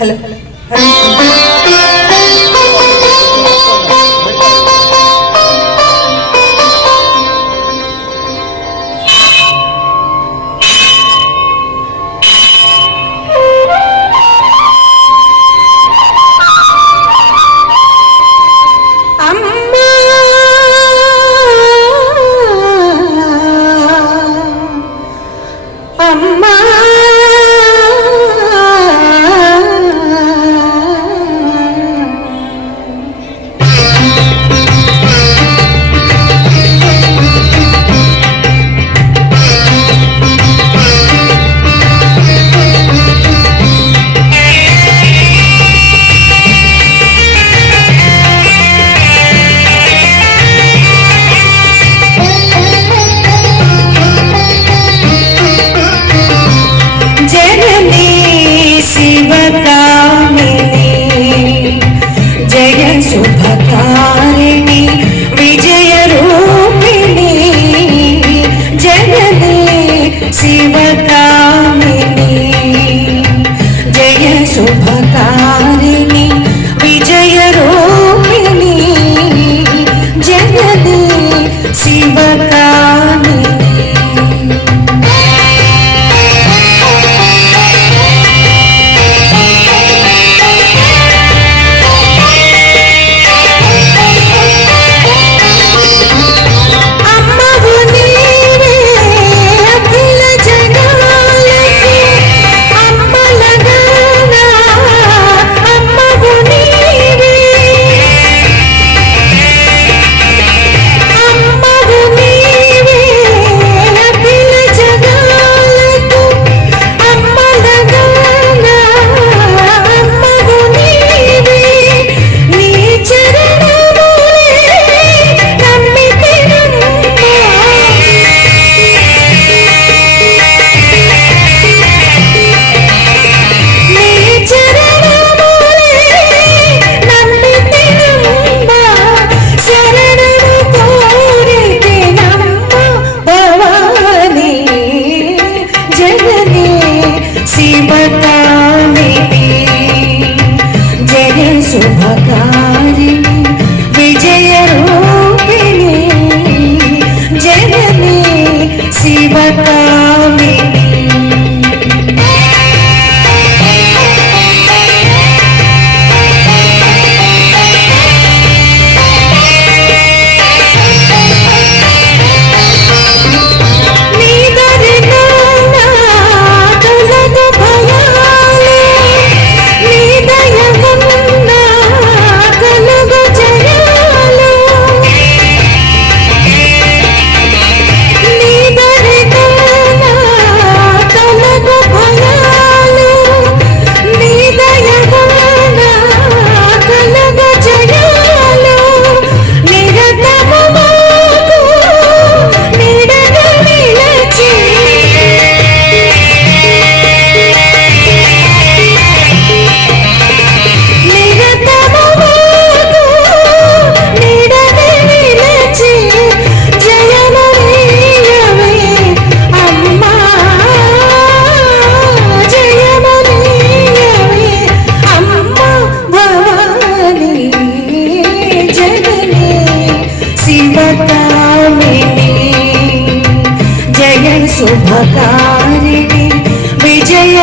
hello, hello. சிவக I got. Sivakamini Jaya శుభకారిణి Vijaya